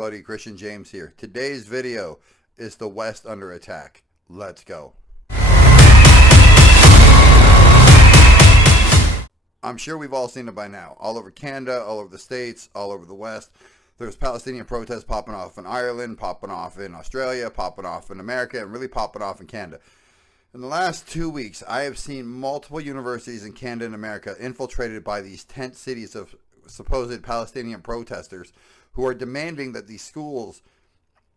everybody, Christian James here. Today's video is the West under attack. Let's go. I'm sure we've all seen it by now. All over Canada, all over the States, all over the West. There's Palestinian protests popping off in Ireland, popping off in Australia, popping off in America, and really popping off in Canada. In the last 2 weeks, I have seen multiple universities in Canada and America infiltrated by these tent cities of supposed Palestinian protesters who are demanding that these schools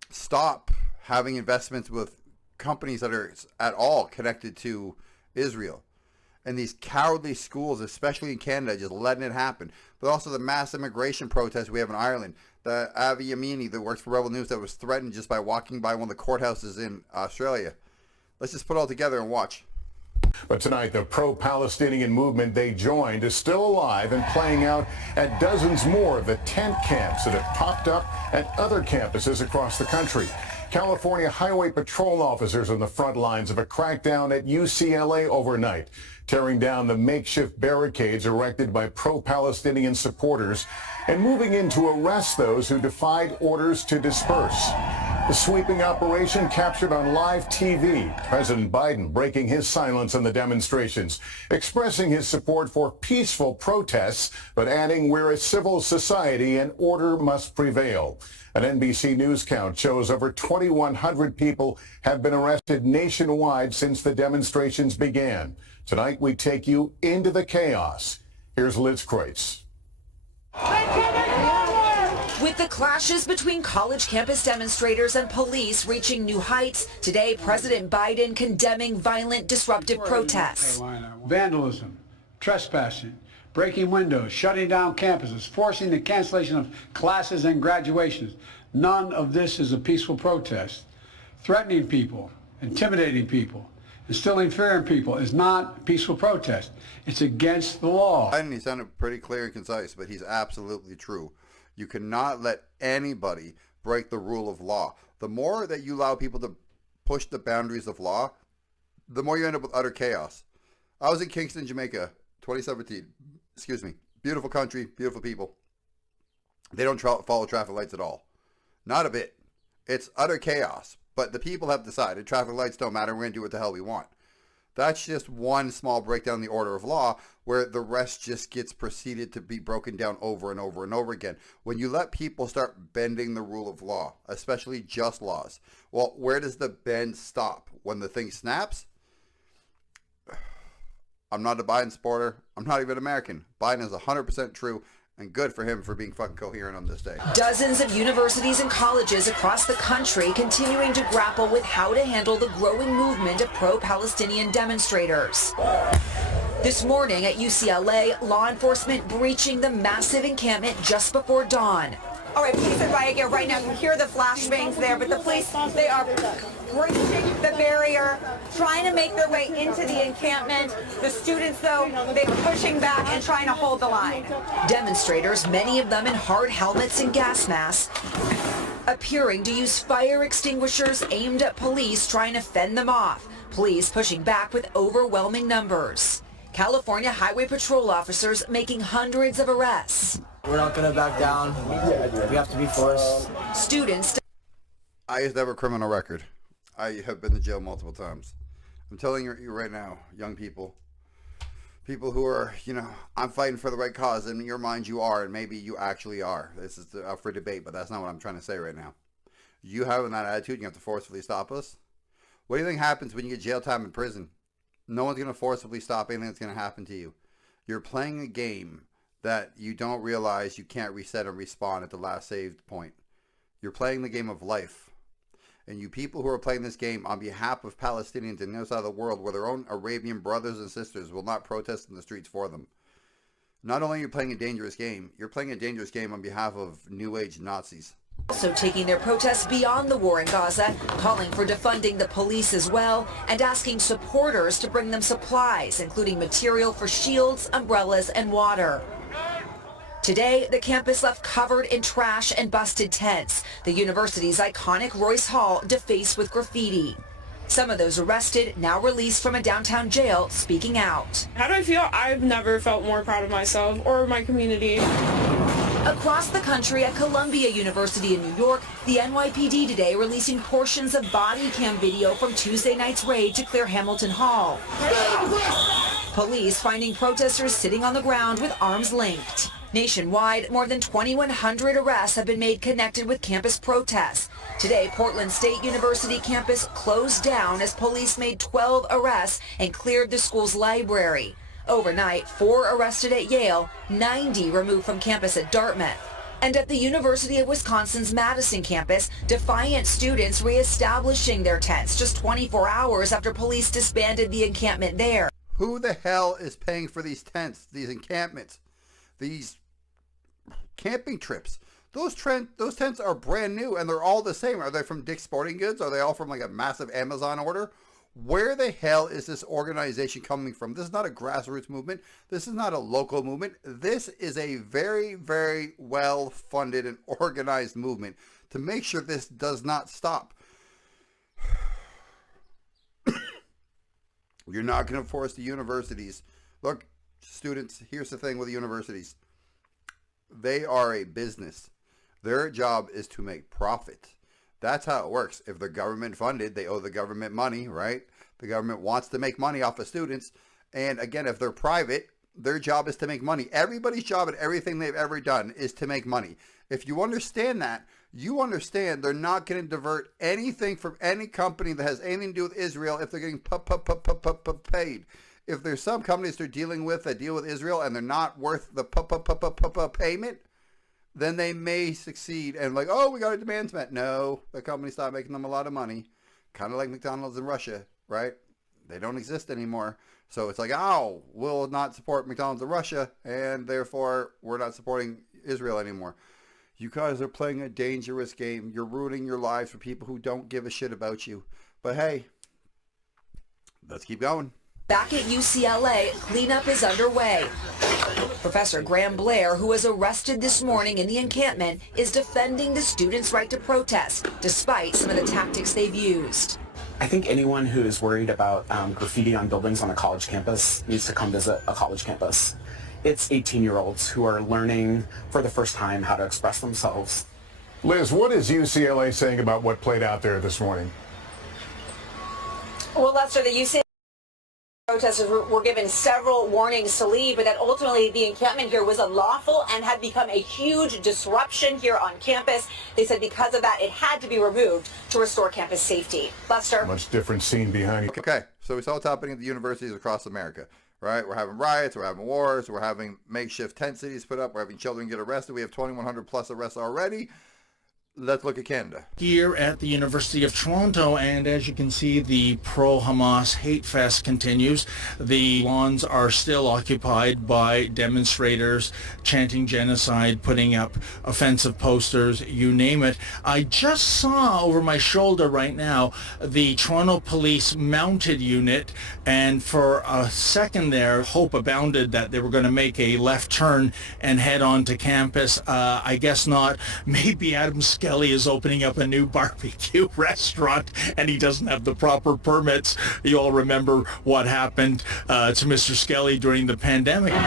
stop having investments with companies that are at all connected to Israel. And these cowardly schools, especially in Canada, just letting it happen. But also the mass immigration protests we have in Ireland. The Avi Yamini that works for Rebel News that was threatened just by walking by one of the courthouses in Australia. Let's just put it all together and watch. But tonight, the pro-Palestinian movement they joined is still alive and playing out at dozens more of the tent camps that have popped up at other campuses across the country. California Highway Patrol officers on the front lines of a crackdown at UCLA overnight, tearing down the makeshift barricades erected by pro-Palestinian supporters and moving in to arrest those who defied orders to disperse. The sweeping operation captured on live TV. President Biden breaking his silence on the demonstrations, expressing his support for peaceful protests, but adding we're a civil society and order must prevail. An NBC News count shows over 2,100 people have been arrested nationwide since the demonstrations began. Tonight, we take you into the chaos. Here's Liz Kreutz. With the clashes between college campus demonstrators and police reaching new heights, today President Biden condemning violent, disruptive protests. Vandalism, trespassing, breaking windows, shutting down campuses, forcing the cancellation of classes and graduations. None of this is a peaceful protest. Threatening people, intimidating people, instilling fear in people is not peaceful protest. It's against the law. Biden, he sounded pretty clear and concise, but he's absolutely true. You cannot let anybody break the rule of law. The more that you allow people to push the boundaries of law, the more you end up with utter chaos. I was in Kingston, Jamaica, 2017. Excuse me. Beautiful country, beautiful people. They don't follow traffic lights at all. Not a bit. It's utter chaos. But the people have decided traffic lights don't matter. We're going to do what the hell we want. That's just one small breakdown in the order of law where the rest just gets proceeded to be broken down over and over and over again. When you let people start bending the rule of law, especially just laws, well, where does the bend stop? When the thing snaps? I'm not a Biden supporter. I'm not even American. Biden is 100% true, and good for him for being fucking coherent on this day. Dozens of universities and colleges across the country continuing to grapple with how to handle the growing movement of pro-Palestinian demonstrators. This morning at UCLA, law enforcement breaching the massive encampment just before dawn. All right, police at riot gear right now. You hear the flashbangs there, but the police, they are breaching the barrier, trying to make their way into the encampment. The students, though, they are pushing back and trying to hold the line. Demonstrators, many of them in hard helmets and gas masks, appearing to use fire extinguishers aimed at police trying to fend them off. Police pushing back with overwhelming numbers. California Highway Patrol officers making hundreds of arrests. We're not going to back down. We have to be forced. Students. I used to have a criminal record. I have been to jail multiple times. I'm telling you right now, young people who are, I'm fighting for the right cause. In your mind, you are, and maybe you actually are. This is up for debate, but that's not what I'm trying to say right now. You having that attitude, you have to forcefully stop us. What do you think happens when you get jail time in prison? No one's going to forcibly stop anything that's going to happen to you. You're playing a game that you don't realize you can't reset and respawn at the last saved point. You're playing the game of life. And you people who are playing this game on behalf of Palestinians in the other side of the world where their own Arabian brothers and sisters will not protest in the streets for them. Not only are you playing a dangerous game, you're playing a dangerous game on behalf of New Age Nazis. Also taking their protests beyond the war in Gaza, calling for defunding the police as well, and asking supporters to bring them supplies, including material for shields, umbrellas, and water. Today, the campus left covered in trash and busted tents. The university's iconic Royce Hall defaced with graffiti. Some of those arrested, now released from a downtown jail, speaking out. How do I feel? I've never felt more proud of myself or my community. Across the country at Columbia University in New York, the NYPD today releasing portions of body cam video from Tuesday night's raid to clear Hamilton Hall. Police finding protesters sitting on the ground with arms linked. Nationwide, more than 2,100 arrests have been made connected with campus protests. Today, Portland State University campus closed down as police made 12 arrests and cleared the school's library. Overnight, 4 arrested at Yale, 90 removed from campus at Dartmouth. And at the University of Wisconsin's Madison campus, defiant students reestablishing their tents just 24 hours after police disbanded the encampment there. Who the hell is paying for these tents, these encampments, these camping trips? Those tents are brand new and they're all the same. Are they from Dick's Sporting Goods? Are they all from like a massive Amazon order? Where the hell is this organization coming from? This is not a grassroots movement. This is not a local movement. This is a very, very well-funded and organized movement to make sure this does not stop. You're not going to force the universities. Look, students, here's the thing with the universities. They are a business. Their job is to make profit. That's how it works. If they're government funded, they owe the government money, right? The government wants to make money off of students. And again, if they're private, their job is to make money. Everybody's job at everything they've ever done is to make money. If you understand that, you understand they're not going to divert anything from any company that has anything to do with Israel if they're getting paid. If there's some companies they're dealing with that deal with Israel and they're not worth the payment, then they may succeed and like, oh, we got our demands met. No, the company stopped making them a lot of money. Kind of like McDonald's in Russia, right? They don't exist anymore. So it's like, oh, we'll not support McDonald's in Russia, and therefore we're not supporting Israel anymore. You guys are playing a dangerous game. You're ruining your lives for people who don't give a shit about you. But hey, let's keep going. Back at UCLA, cleanup is underway. Professor Graham Blair, who was arrested this morning in the encampment, is defending the students' right to protest, despite some of the tactics they've used. I think anyone who is worried about graffiti on buildings on a college campus needs to come visit a college campus. It's 18-year-olds who are learning for the first time how to express themselves. Liz, what is UCLA saying about what played out there this morning? Well, Lester, the UCLA protesters were given several warnings to leave, but that ultimately the encampment here was unlawful and had become a huge disruption here on campus. They said because of that, it had to be removed to restore campus safety. Lester? Much different scene behind you. Okay, so we saw what's happening at the universities across America, right? We're having riots, we're having wars, we're having makeshift tent cities put up, we're having children get arrested. We have 2,100 plus arrests already. Let's look at Canada. Here at the University of Toronto, and as you can see, the pro-Hamas hate fest continues. The lawns are still occupied by demonstrators chanting genocide, putting up offensive posters, you name it. I just saw over my shoulder right now the Toronto Police mounted unit, and for a second there, hope abounded that they were going to make a left turn and head on to campus. I guess not. Maybe Adam Skelly is opening up a new barbecue restaurant and he doesn't have the proper permits. You all remember what happened to Mr. Skelly during the pandemic. All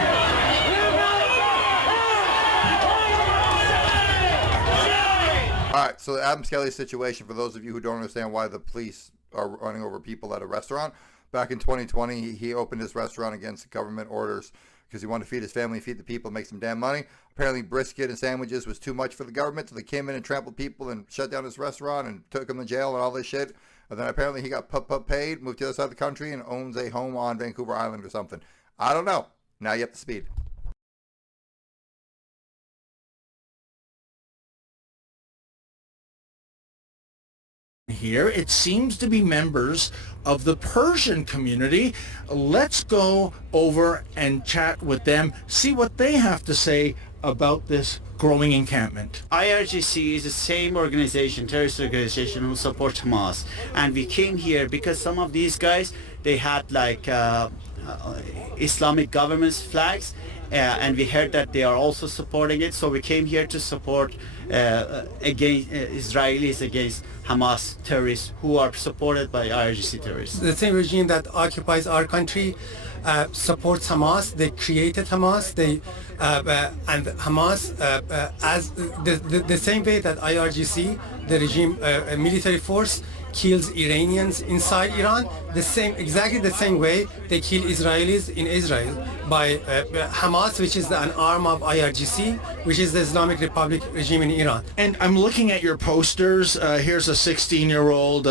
right, so the Adam Skelly situation, for those of you who don't understand why the police are running over people at a restaurant, back in 2020, he opened his restaurant against government orders because he wanted to feed his family, feed the people, make some damn money. Apparently brisket and sandwiches was too much for the government, so they came in and trampled people and shut down his restaurant and took him to jail and all this shit. And then apparently he got paid, moved to the other side of the country, and owns a home on Vancouver Island or something. I don't know. Now you have to speed. Here, it seems to be members of the Persian community. Let's go over and chat with them, see what they have to say about this growing encampment. IRGC is the same organization, terrorist organization who supports Hamas, and we came here because some of these guys, they had like Islamic government's flags, and we heard that they are also supporting it. So we came here to support against Israelis against Hamas terrorists who are supported by IRGC terrorists. The same regime that occupies our country supports Hamas. They created Hamas. And Hamas, as the same way that IRGC, the regime military force, kills Iranians inside Iran, exactly the same way they kill Israelis in Israel by Hamas, which is an arm of IRGC, which is the Islamic Republic regime in Iran. And I'm looking at your posters. Here's a 16-year-old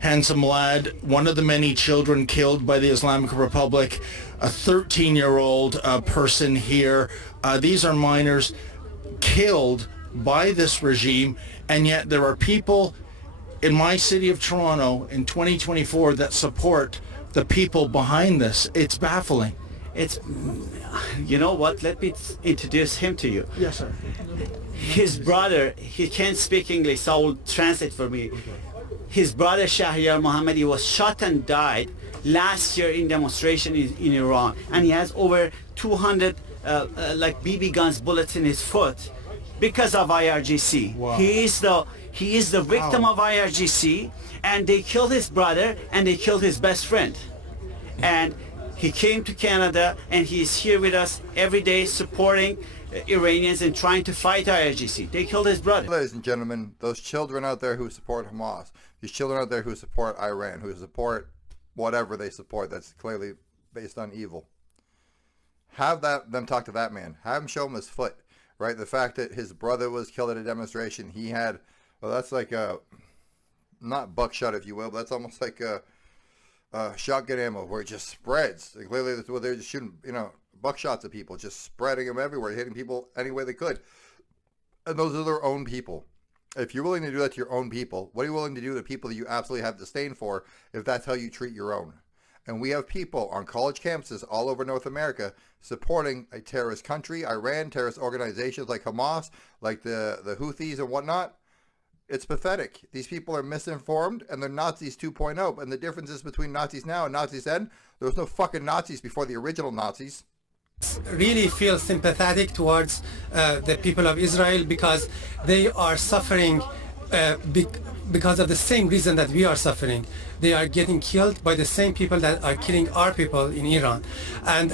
handsome lad, one of the many children killed by the Islamic Republic, a 13-year-old person here. These are minors killed by this regime, and yet there are people in my city of Toronto in 2024 that support the people behind this. It's baffling. You know what? Let me introduce him to you. Yes, sir. His brother, he can't speak English, so I will translate for me. His brother Shahryar Mohammadi was shot and died last year in demonstration in Iran, and he has over 200 like BB guns, bullets in his foot because of IRGC. Wow. He is the victim of IRGC, and they killed his brother and they killed his best friend. And he came to Canada, and he's here with us every day supporting Iranians and trying to fight IRGC. They killed his brother. Ladies and gentlemen, those children out there who support Hamas, these children out there who support Iran, who support whatever they support that's clearly based on evil, have them talk to that man. Have him show him his foot, right? The fact that his brother was killed at a demonstration, he had, well, that's like a, not buckshot, if you will, but that's almost like a shotgun ammo where it just spreads. And clearly that's what they're just shooting, buckshots at people, just spreading them everywhere, hitting people any way they could. And those are their own people. If you're willing to do that to your own people, what are you willing to do to people that you absolutely have disdain for if that's how you treat your own? And we have people on college campuses all over North America supporting a terrorist country, Iran, terrorist organizations like Hamas, like the Houthis and whatnot. It's pathetic. These people are misinformed, and they're Nazis 2.0. And the differences between Nazis now and Nazis then, there was no fucking Nazis before the original Nazis. Really feel sympathetic towards the people of Israel because they are suffering because of the same reason that we are suffering. They are getting killed by the same people that are killing our people in Iran. And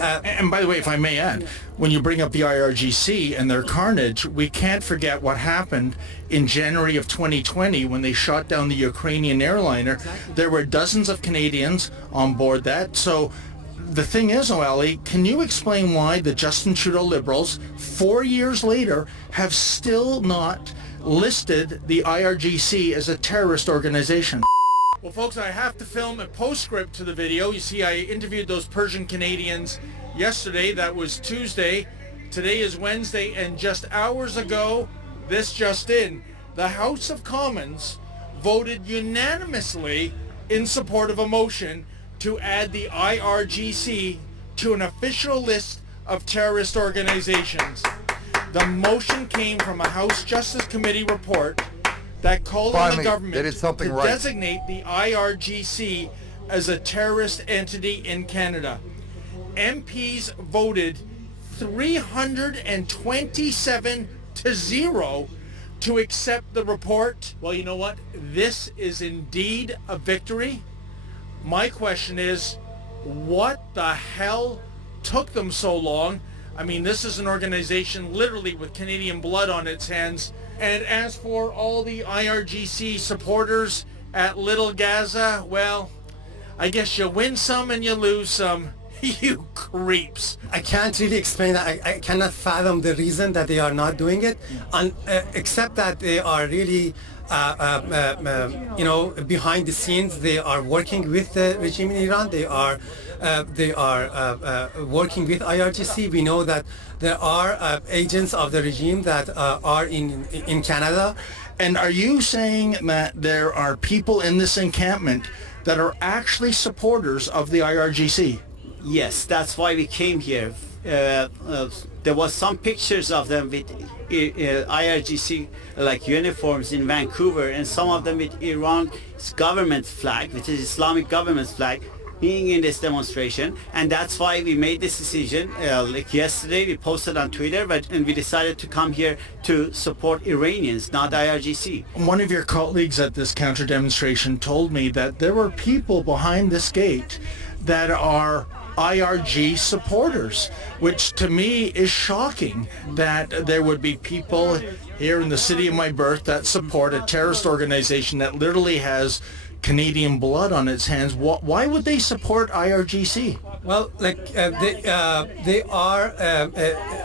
by the way, if I may add, when you bring up the IRGC and their carnage, we can't forget what happened in January of 2020 when they shot down the Ukrainian airliner. Exactly. There were dozens of Canadians on board that. So the thing is, O'Ally, can you explain why the Justin Trudeau Liberals, 4 years later, have still not listed the IRGC as a terrorist organization? Well, folks, I have to film a postscript to the video. You see, I interviewed those Persian Canadians yesterday. That was Tuesday. Today is Wednesday, and just hours ago, this just in, the House of Commons voted unanimously in support of a motion to add the IRGC to an official list of terrorist organizations. The motion came from a House Justice Committee report that called on the government to designate the IRGC as a terrorist entity in Canada. MPs voted 327-0 to accept the report. Well, you know what? This is indeed a victory. My question is, what the hell took them so long? I mean, this is an organization literally with Canadian blood on its hands. And as for all the IRGC supporters at Little Gaza, well, I guess you win some and you lose some. You creeps. I can't really explain that. I cannot fathom the reason that they are not doing it, except that they are really, behind the scenes. They are working with the regime in Iran. They are working with IRGC. We know that there are agents of the regime that are in Canada. And are you saying that there are people in this encampment that are actually supporters of the IRGC? Yes, that's why we came here. There was some pictures of them with IRGC like uniforms in Vancouver, and some of them with Iran's government flag, which is Islamic government's flag. being in this demonstration, and that's why we made this decision. Like yesterday, we posted on Twitter, and we decided to come here to support Iranians, not IRGC. One of your colleagues at this counter demonstration told me that there were people behind this gate that are IRG supporters, which to me is shocking, that there would be people here in the city of my birth that support a terrorist organization that literally has Canadian blood on its hands. Why would they support IRGC? Well, like they are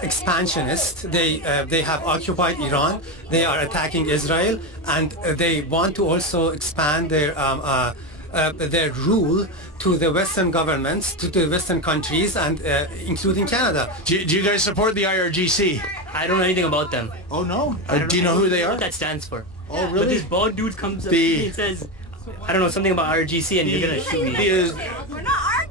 expansionists. They have occupied Iran. They are attacking Israel, and they want to also expand their rule to the Western governments, to the Western countries, and including Canada. Do you guys support the IRGC? I don't know anything about them. Oh no? Do you know who they are? What that stands for. Oh really? But this bald dude comes up to me and says, I don't know, something about IRGC, and you're gonna shoot me.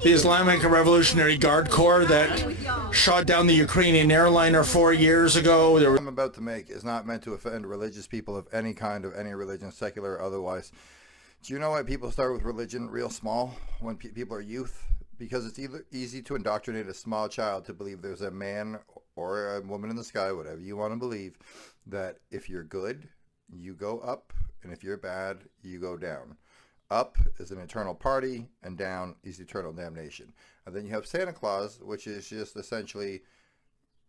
The Islamic Revolutionary Guard Corps that shot down the Ukrainian airliner 4 years ago. What I'm about to make is not meant to offend religious people of any kind, of any religion, secular or otherwise. Do you know why people start with religion real small when people are youth? Because it's easy to indoctrinate a small child to believe there's a man or a woman in the sky, whatever you want to believe, that if you're good, you go up, and if you're bad, you go down. Up is an eternal party, and down is eternal damnation. And then you have Santa Claus, which is just essentially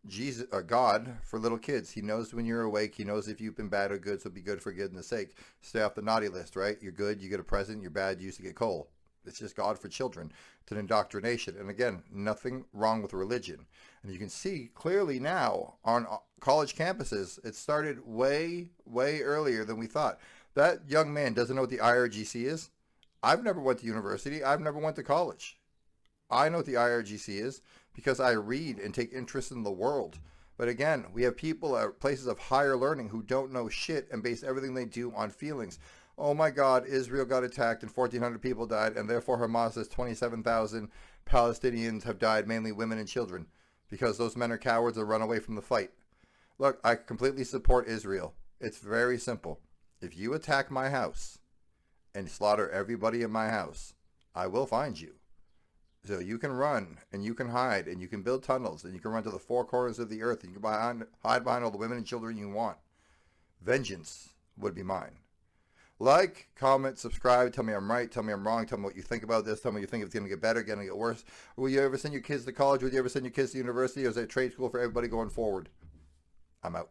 Jesus, God for little kids. He knows when you're awake. He knows if you've been bad or good, so be good for goodness sake. Stay off the naughty list, right? You're good, you get a present. You're bad, you used to get coal. It's just God for children. It's an indoctrination. And again, nothing wrong with religion. And you can see clearly now on college campuses, it started way, way earlier than we thought. That young man doesn't know what the IRGC is. I've never went to university. I've never went to college. I know what the IRGC is because I read and take interest in the world. But again, we have people at places of higher learning who don't know shit and base everything they do on feelings. Oh my God, Israel got attacked and 1,400 people died, and therefore Hamas says 27,000 Palestinians have died, mainly women and children, because those men are cowards or run away from the fight. Look, I completely support Israel. It's very simple. If you attack my house and slaughter everybody in my house, I will find you. So you can run, and you can hide, and you can build tunnels, and you can run to the four corners of the earth, and you can hide behind all the women and children you want. Vengeance would be mine. Like, comment, subscribe, tell me I'm right, tell me I'm wrong, tell me what you think about this, tell me what you think it's going to get better, going to get worse. Will you ever send your kids to college? Will you ever send your kids to university, or is it a trade school for everybody going forward? I'm out.